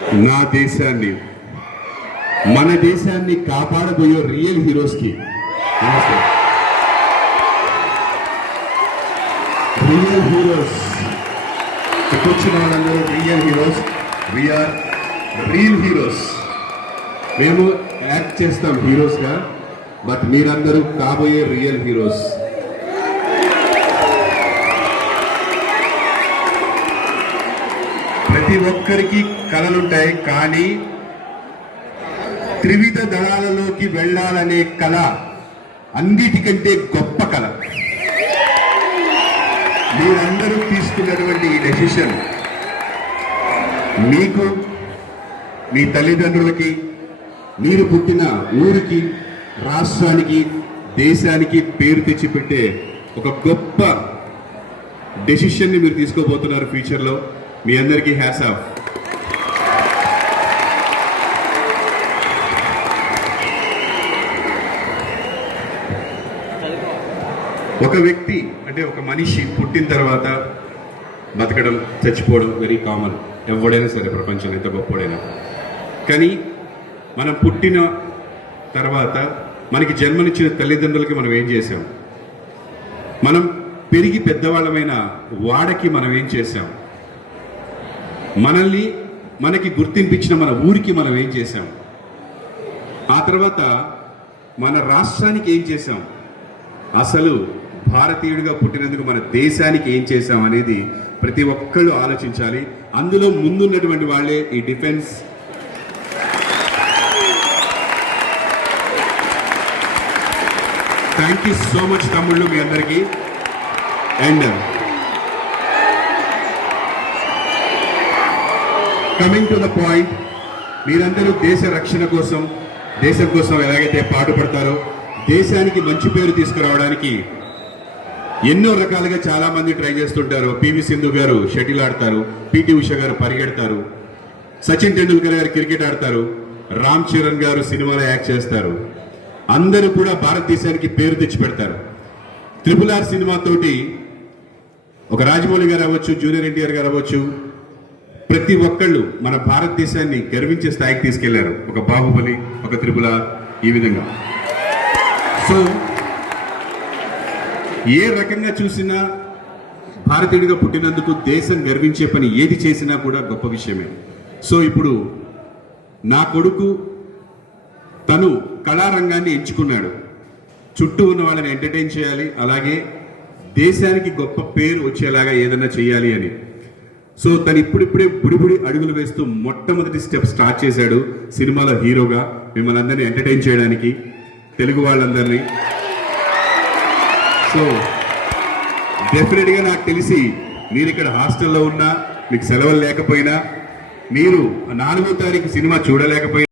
నా దేశాన్ని మన దేశాన్ని కాపాడబోయే రియల్ హీరోస్ కి నమస్తే. రియల్ హీరోస్ వచ్చిన వాళ్ళందరూ real heroes. We are real heroes. మేము యాక్ట్ చేస్తాం హీరోస్ గా, బట్ మీరందరూ కాబోయే రియల్ హీరోస్. ప్రతి ఒక్కరికి కళలుంటాయి, కానీ త్రివిధ దళాలలోకి వెళ్ళాలనే కళ అన్నిటికంటే గొప్ప కళ. మీరందరూ తీసుకున్నటువంటి ఈ డెసిషన్ మీకు, మీ తల్లిదండ్రులకి, మీరు పుట్టిన ఊరికి, రాష్ట్రానికి, దేశానికి పేరు తెచ్చిపెట్టే ఒక గొప్ప డెసిషన్ని మీరు తీసుకోబోతున్నారు ఫ్యూచర్లో. మీ అందరికీ హ్యాట్స్ ఆఫ్. ఒక వ్యక్తి అంటే ఒక మనిషి పుట్టిన తర్వాత బతకడం, చచ్చిపోవడం వెరీ కామన్. ఎవడైనా సరే ప్రపంచంలో ఎంత గొప్పడైనా. కానీ మనం పుట్టిన తర్వాత మనకి జన్మనిచ్చిన తల్లిదండ్రులకి మనం ఏం చేసాం, మనం పెరిగి పెద్దవాళ్ళమైన వాడకి మనం ఏం చేసాం, మనల్ని మనకి గుర్తింపించిన మన ఊరికి మనం ఏం చేసాం, ఆ తర్వాత మన రాష్ట్రానికి ఏం చేసాం, అసలు భారతీయుడిగా పుట్టినందుకు మన దేశానికి ఏం చేశాం అనేది ప్రతి ఒక్కళ్ళు ఆలోచించాలి. అందులో ముందున్నటువంటి వాళ్ళే ఈ defence. Thank you so much తమ్ముళ్ళు మీ అందరికీ. And coming to the point, మీరందరూ దేశ రక్షణ కోసం, దేశం కోసం ఎలాగైతే పాటుపడతారో, దేశానికి మంచి పేరు తీసుకురావడానికి ఎన్నో రకాలుగా చాలా మంది ట్రై చేస్తుంటారు. పివి సింధు గారు షటిల్ ఆడతారు, పిటి ఉష గారు పరిగెడతారు, సచిన్ టెండూల్కర్ గారు క్రికెట్ ఆడతారు, రామ్ చరణ్ గారు సినిమాలో యాక్ట్ చేస్తారు. అందరూ కూడా భారతదేశానికి పేరు తెచ్చిపెడతారు. RRR సినిమాతోటి ఒక రాజమౌళి గారు అవ్వచ్చు, జూనియర్ ఎన్టీఆర్ గారు అవ్వచ్చు, ప్రతి ఒక్కళ్ళు మన భారతదేశాన్ని గర్వించే స్థాయికి తీసుకెళ్లారు. ఒక బాహుబలి, ఒక RRR, ఈ విధంగా. సో ఏ రకంగా చూసినా భారతీయుడిగా పుట్టినందుకు దేశం గర్వించే పని ఏది చేసినా కూడా గొప్ప విషయమే. సో ఇప్పుడు నా కొడుకు తను కళారంగాన్ని ఎంచుకున్నాడు. చుట్టూ ఉన్న వాళ్ళని ఎంటర్టైన్ చేయాలి, అలాగే దేశానికి గొప్ప పేరు వచ్చేలాగా ఏదైనా చేయాలి అని. సో తను ఇప్పుడిప్పుడే బుడిబుడి అడుగులు వేస్తూ మొట్టమొదటి స్టెప్ స్టార్ట్ చేశాడు సినిమాలో హీరోగా, మిమ్మల్ని అందరినీ ఎంటర్టైన్ చేయడానికి, తెలుగు వాళ్ళందరినీ. సో డెఫినెట్గా నాకు తెలిసి మీరు ఇక్కడ హాస్టల్లో ఉన్నా, మీకు సెలవులు లేకపోయినా, మీరు 4వ తారీఖు సినిమా చూడలేకపోయినా